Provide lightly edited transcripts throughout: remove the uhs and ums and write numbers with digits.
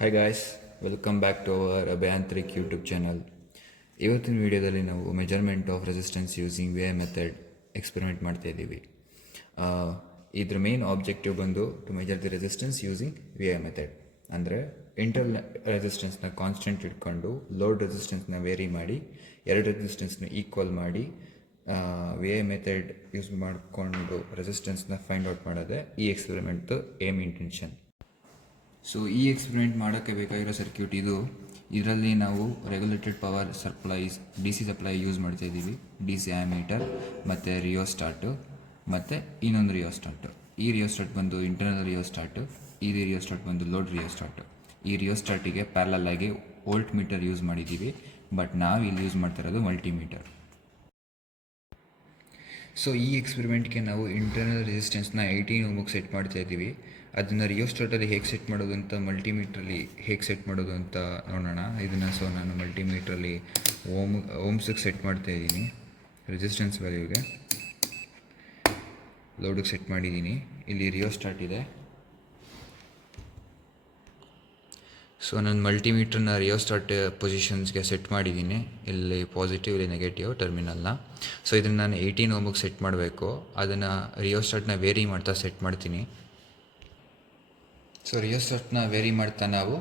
Hi guys, welcome back to our Abhayantrik YouTube channel. ಇವತ್ತಿನ ವಿಡಿಯೋದಲ್ಲಿ ನಾವು measurement of resistance using V I method experiment ಮಾಡ್ತಾ ಇದ್ದೀವಿ. ಇದ್ರ ಮೇನ್ ಆಬ್ಜೆಕ್ಟಿವ್ ಬಂದು to measure the resistance using V I method. ಅಂದರೆ internal ರೆಸಿಸ್ಟೆನ್ಸ್ನ ಕಾನ್ಸ್ಟೆಂಟ್ ಇಟ್ಕೊಂಡು ಲೋಡ್ ರೆಸಿಸ್ಟೆನ್ಸ್ನ ವೇರಿ ಮಾಡಿ ಎರಡು ರೆಸಿಸ್ಟೆನ್ಸ್ನ ಈಕ್ವಲ್ ಮಾಡಿ ವಿ ಐ ಮೆಥಡ್ ಯೂಸ್ ಮಾಡಿಕೊಂಡು ರೆಸಿಸ್ಟೆನ್ಸ್ನ ಫೈಂಡ್ ಔಟ್ ಮಾಡೋದೇ ಈ ಎಕ್ಸ್ಪೆರಿಮೆಂಟ್ದು ಏಮ್ ಇಂಟೆನ್ಷನ್. ಸೊ ಈ ಎಕ್ಸ್ಪೆರಿಮೆಂಟ್ ಮಾಡೋಕ್ಕೆ ಬೇಕಾಗಿರೋ ಸರ್ಕ್ಯೂಟ್ ಇದು. ಇದರಲ್ಲಿ ನಾವು regulated power supplies D C supply use ಮಾಡ್ತಾ ಇದ್ದೀವಿ. ಡಿ ಸಿ ಆ್ಯಮೀಟರ್ ಮತ್ತು ರಿಯೋಸ್ಟಾಟು ಮತ್ತು ಇನ್ನೊಂದು ರಿಯೋಸ್ಟಾಟು. ಈ ರಿಯೋಸ್ಟಾಟ್ ಬಂದು ಇಂಟರ್ನಲ್ ರಿಯೋಸ್ಟಾಟು, ಈ ರಿಯೋಸ್ಟಾಟ್ ಬಂದು ಲೋಡ್ ರಿಯೋಸ್ಟಾಟು. ಈ ರಿಯೋಸ್ಟಾಟಿಗೆ ಪ್ಯಾರಲಲ್ ಆಗಿ ವೋಲ್ಟ್ ಮೀಟರ್ ಯೂಸ್ ಮಾಡಿದ್ದೀವಿ, ಬಟ್ ನಾವು ಇಲ್ಲಿ ಯೂಸ್ ಮಾಡ್ತಾ ಇರೋದು ಮಲ್ಟಿಮೀಟರ್. ಸೊ ಈ ಎಕ್ಸ್ಪೆರಿಮೆಂಟ್ಗೆ ನಾವು ಇಂಟರ್ನಲ್ ರೆಸಿಸ್ಟೆನ್ಸ್ನ 18 ಓಮ್ಗೆ ಸೆಟ್ ಮಾಡ್ತಾ ಇದ್ದೀವಿ. ಅದನ್ನು ರಿಯೋಸ್ಟಾಟಲ್ಲಿ ಹೇಗೆ ಸೆಟ್ ಮಾಡೋದು ಅಂತ, ಮಲ್ಟಿಮೀಟ್ರಲ್ಲಿ ಹೇಗೆ ಸೆಟ್ ಮಾಡೋದು ಅಂತ ನೋಡೋಣ. ಇದನ್ನು ನಾನು ಮಲ್ಟಿಮೀಟ್ರಲ್ಲಿ ಓಮ್ಸಿಗೆ ಸೆಟ್ ಮಾಡ್ತಾ ಇದ್ದೀನಿ. ರೆಸಿಸ್ಟೆನ್ಸ್ ವ್ಯಾಲ್ಯೂಗೆ ಲೋಡಿಗೆ ಸೆಟ್ ಮಾಡಿದ್ದೀನಿ. ಇಲ್ಲಿ ರಿಯೋಸ್ಟಾಟ್ ಇದೆ. ಸೊ ನಾನು ಮಲ್ಟಿಮೀಟ್ರನ್ನ ರಿಯೋಸ್ಟಾಟ್ ಪೊಸಿಷನ್ಸ್ಗೆ ಸೆಟ್ ಮಾಡಿದ್ದೀನಿ. ಇಲ್ಲಿ ಪಾಸಿಟಿವ್, ಇಲ್ಲಿ ನೆಗೆಟಿವ್ ಟರ್ಮಿನಲ್ನ. ಸೊ ಇದನ್ನು ನಾನು 18 ಓಮ್ಗೆ ಸೆಟ್ ಮಾಡಬೇಕು. ಅದನ್ನು ರಿಯೋಸ್ಟಾಟ್ನ ವೇರಿ ಮಾಡ್ತಾ ಸೆಟ್ ಮಾಡ್ತೀನಿ. ಸೊ ರಿಯೋಸ್ಟಾಟ್ನ ವೇರಿ ಮಾಡ್ತಾ ನಾವು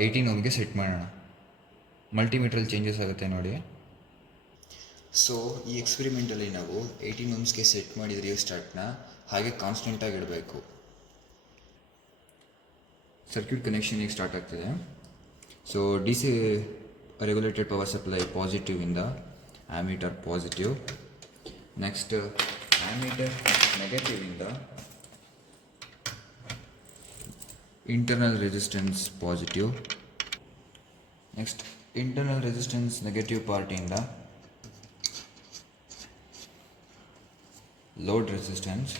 18 ಓಮ್ಗೆ ಸೆಟ್ ಮಾಡೋಣ. ಮಲ್ಟಿಮೀಟ್ರಲ್ಲಿ ಚೇಂಜಸ್ ಆಗುತ್ತೆ ನೋಡಿ. ಸೊ ಈ ಎಕ್ಸ್ಪೆರಿಮೆಂಟಲ್ಲಿ ನಾವು 18 ಓಮ್ಸ್ಗೆ ಸೆಟ್ ಮಾಡಿದ ರಿಯೋಸ್ಟಾಟ್ನ ಹಾಗೆ ಕಾನ್ಸ್ಟೆಂಟಾಗಿ ಇಡಬೇಕು. ಸರ್ಕ್ಯೂಟ್ ಕನೆಕ್ಷನ್ ಈಗ ಸ್ಟಾರ್ಟ್ ಆಗ್ತಿದೆ. So D C regulated power supply ಪಾಸಿಟಿವಿಂದ ಆ್ಯಮೀಟರ್ ಪಾಸಿಟಿವ್. ನೆಕ್ಸ್ಟ್ ಆ್ಯಮೀಟರ್ ನೆಗೆಟಿವಿಂದ internal resistance positive. Next internal resistance negative ಪಾರ್ಟಿಂದ ಲೋಡ್ ರೆಸಿಸ್ಟೆನ್ಸ್.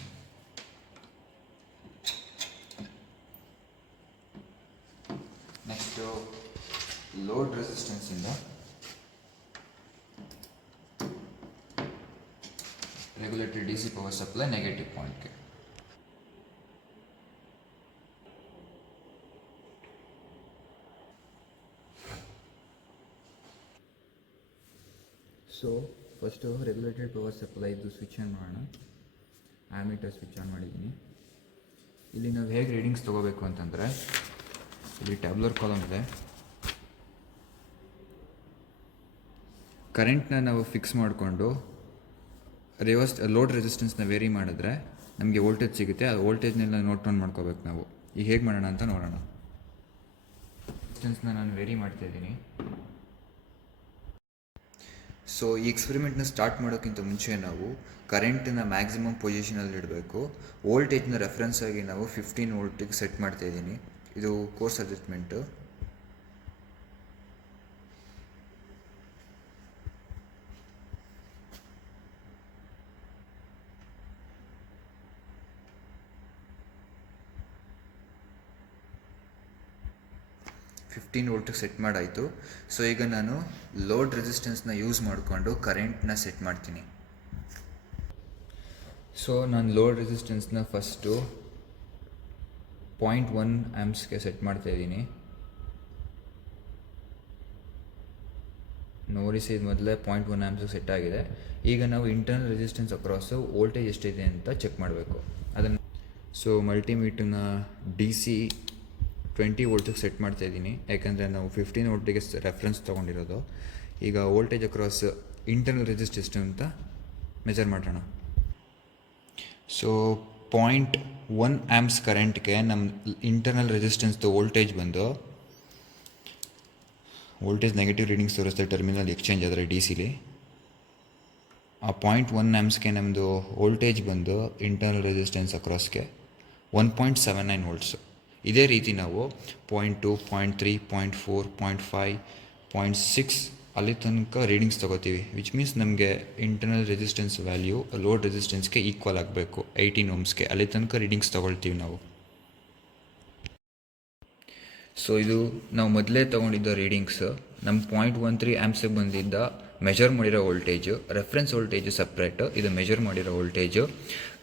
ನೆಕ್ಸ್ಟು ಲೋಡ್ ರೆಸಿಸ್ಟೆನ್ಸಿಂದ regulated D C power supply negative ಪಾಯಿಂಟ್ಗೆ. ಸೊ ಫಸ್ಟು ರೆಗ್ಯುಲೇಟೆಡ್ ಪವರ್ ಸಪ್ಲೈದು switch on ಮಾಡೋಣ. Ammeter switch on ಮಾಡಿದ್ದೀನಿ. ಇಲ್ಲಿ ನಾವು ಹೇಗೆ ರೀಡಿಂಗ್ಸ್ ತೊಗೋಬೇಕು ಅಂತಂದರೆ, ಇಲ್ಲಿ ಟ್ಯಾಬ್ಲರ್ ಕಾಲಮ್ ಇದೆ. ಕರೆಂಟ್ನ ನಾವು ಫಿಕ್ಸ್ ಮಾಡಿಕೊಂಡು ಲೋಡ್ ರೆಸಿಸ್ಟೆನ್ಸ್ನ ವೇರಿ ಮಾಡಿದ್ರೆ ನಮಗೆ ವೋಲ್ಟೇಜ್ ಸಿಗುತ್ತೆ. ಆ ವೋಲ್ಟೇಜ್ನೆಲ್ಲ ನೋಟ್ ಡೌನ್ ಮಾಡ್ಕೋಬೇಕು ನಾವು. ಈಗ ಹೇಗೆ ಮಾಡೋಣ ಅಂತ ನೋಡೋಣ. ರೆಸಿಸ್ಟೆನ್ಸ್ನ ನಾನು ವೇರಿ ಮಾಡ್ತಾಯಿದ್ದೀನಿ. ಸೊ ಈ ಎಕ್ಸ್ಪೆರಿಮೆಂಟ್ನ ಸ್ಟಾರ್ಟ್ ಮಾಡೋಕ್ಕಿಂತ ಮುಂಚೆ ನಾವು ಕರೆಂಟನ್ನ ಮ್ಯಾಕ್ಸಿಮಮ್ ಪೊಸಿಷನಲ್ಲಿ ಇಡಬೇಕು. ವೋಲ್ಟೇಜ್ನ ರೆಫರೆನ್ಸ್ ಆಗಿ ನಾವು 15 ವೋಲ್ಟಿಗೆ ಸೆಟ್ ಮಾಡ್ತಾಯಿದ್ದೀನಿ. ಇದು ಕೋರ್ಸ್ ಅಡ್ಜಸ್ಟ್ಮೆಂಟು. ವೋಲ್ಟಿಗೆ ಸೆಟ್ ಮಾಡಾಯಿತು. ಸೊ ಈಗ ನಾನು ಲೋಡ್ ರೆಸಿಸ್ಟೆನ್ಸ್ನ ಯೂಸ್ ಮಾಡಿಕೊಂಡು ಕರೆಂಟ್ನ ಸೆಟ್ ಮಾಡ್ತೀನಿ. ಸೊ ನಾನು ಲೋಡ್ ರೆಸಿಸ್ಟೆನ್ಸ್ನ ಫಸ್ಟು 0.1 ಆ್ಯಮ್ಸ್ಗೆ ಸೆಟ್ ಮಾಡ್ತಾಯಿದ್ದೀನಿ. ನೋಡಿಸಿ ಇದು ಮೊದಲೇ 0.1 ಆ್ಯಮ್ಸ್ಗೆ ಸೆಟ್ ಆಗಿದೆ. ಈಗ ನಾವು ಇಂಟರ್ನಲ್ ರೆಸಿಸ್ಟೆನ್ಸ್ ಅಕ್ರಾಸು ವೋಲ್ಟೇಜ್ ಎಷ್ಟಿದೆ ಅಂತ ಚೆಕ್ ಮಾಡಬೇಕು. ಅದನ್ನು ಸೊ ಮಲ್ಟಿಮೀಟರ್ನ ಡಿ ಸಿ 20 ವೋಲ್ಟಿಗೆ ಸೆಟ್ ಮಾಡ್ತಾಯಿದ್ದೀನಿ, ಯಾಕಂದರೆ ನಾವು 15 ವೋಲ್ಟಿಗೆ ರೆಫರೆನ್ಸ್ ತೊಗೊಂಡಿರೋದು. ಈಗ ವೋಲ್ಟೇಜ್ ಅಕ್ರಾಸ್ ಇಂಟರ್ನಲ್ ರೆಸಿಸ್ಟ್ ಎಷ್ಟು ಅಂತ ಮೆಜರ್ ಮಾಡೋಣ. ಸೊ 0.1 ಆ್ಯಮ್ಸ್ ಕರೆಂಟ್ಗೆ ನಮ್ಮ ಇಂಟರ್ನಲ್ ರೆಸಿಸ್ಟೆನ್ಸ್ದು ವೋಲ್ಟೇಜ್ ಬಂದು, ವೋಲ್ಟೇಜ್ ನೆಗೆಟಿವ್ ರೀಡಿಂಗ್ಸ್ ತೋರಿಸ್ತಾರೆ ಟರ್ಮಿನಲ್ ಎಕ್ಸ್ಚೇಂಜ್ ಆದರೆ ಡಿ ಸಿಲಿ. ಆ 0.1 ಆ್ಯಮ್ಸ್ಗೆ ನಮ್ಮದು ವೋಲ್ಟೇಜ್ ಬಂದು ಇಂಟರ್ನಲ್ ರೆಸಿಸ್ಟೆನ್ಸ್ ಅಕ್ರಾಸ್ಗೆ 1.79 ವೋಲ್ಟ್ಸು. ಇದೇ ರೀತಿ ನಾವು 0.2, 0.3, 0.4, 0.5, 0.6 ಅಲ್ಲಿ ತನಕ ರೀಡಿಂಗ್ಸ್ ತೊಗೋತೀವಿ. ವಿಚ್ ಮೀನ್ಸ್ ನಮಗೆ ಇಂಟರ್ನಲ್ ರೆಸಿಸ್ಟೆನ್ಸ್ ವ್ಯಾಲ್ಯೂ ಲೋಡ್ ರೆಸಿಸ್ಟೆನ್ಸ್ಗೆ ಈಕ್ವಲ್ ಆಗಬೇಕು 18 ಓಮ್ಸ್ಗೆ. ಅಲ್ಲಿ ತನಕ ರೀಡಿಂಗ್ಸ್ ತೊಗೊಳ್ತೀವಿ ನಾವು. ಸೊ ಇದು ನಾವು ಮೊದಲೇ ತೊಗೊಂಡಿದ್ದ ರೀಡಿಂಗ್ಸ್. ನಮ್ಮ 0.13 ಆ್ಯಮ್ಸಿಗೆ ಬಂದಿದ್ದ ಮೆಜರ್ ಮಾಡಿರೋ ವೋಲ್ಟೇಜು, ರೆಫರೆನ್ಸ್ ವೋಲ್ಟೇಜು ಸಪ್ರೇಟು, ಇದು ಮೆಜರ್ ಮಾಡಿರೋ ವೋಲ್ಟೇಜು.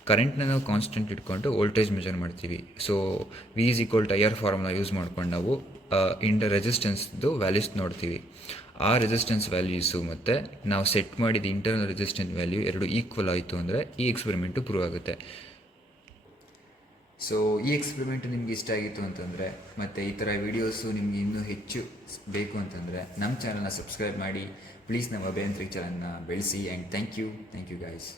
ಕರೆಂಟ್ನ ನಾವು ಕಾನ್ಸ್ಟೆಂಟ್ ಇಟ್ಕೊಂಡು ವೋಲ್ಟೇಜ್ ಮೆಜರ್ ಮಾಡ್ತೀವಿ. So V is equal to IR formula use ಮಾಡ್ಕೊಂಡು ನಾವು ರೆಸಿಸ್ಟೆನ್ಸ್ದು ವ್ಯಾಲ್ಯೂಸ್ ನೋಡ್ತೀವಿ. ಆ ರೆಸಿಸ್ಟೆನ್ಸ್ ವ್ಯಾಲ್ಯೂಸು ಮತ್ತು ನಾವು ಸೆಟ್ ಮಾಡಿದ ಇಂಟರ್ನಲ್ ರೆಸಿಸ್ಟೆನ್ಸ್ ವ್ಯಾಲ್ಯೂ ಎರಡು ಈಕ್ವಲ್ ಆಯಿತು ಅಂದರೆ ಈ ಎಕ್ಸ್ಪೆರಿಮೆಂಟು ಪ್ರೂವ್ ಆಗುತ್ತೆ. ಸೊ ಈ ಎಕ್ಸ್ಪೆರಿಮೆಂಟ್ ನಿಮ್ಗೆ ಇಷ್ಟ ಆಗಿತ್ತು ಅಂತಂದರೆ ಮತ್ತು ಈ ಥರ ವೀಡಿಯೋಸು ನಿಮಗೆ ಇನ್ನೂ ಹೆಚ್ಚು ಬೇಕು ಅಂತಂದರೆ ನಮ್ಮ ಚಾನಲ್ನ ಸಬ್ಸ್ಕ್ರೈಬ್ ಮಾಡಿ. ಪ್ಲೀಸ್ ನಮ್ಮ ಅಭಿಯಾಂತ್ರಿಕ ಚಾನಲ್ನ ಬೆಳೆಸಿ. And thank you guys.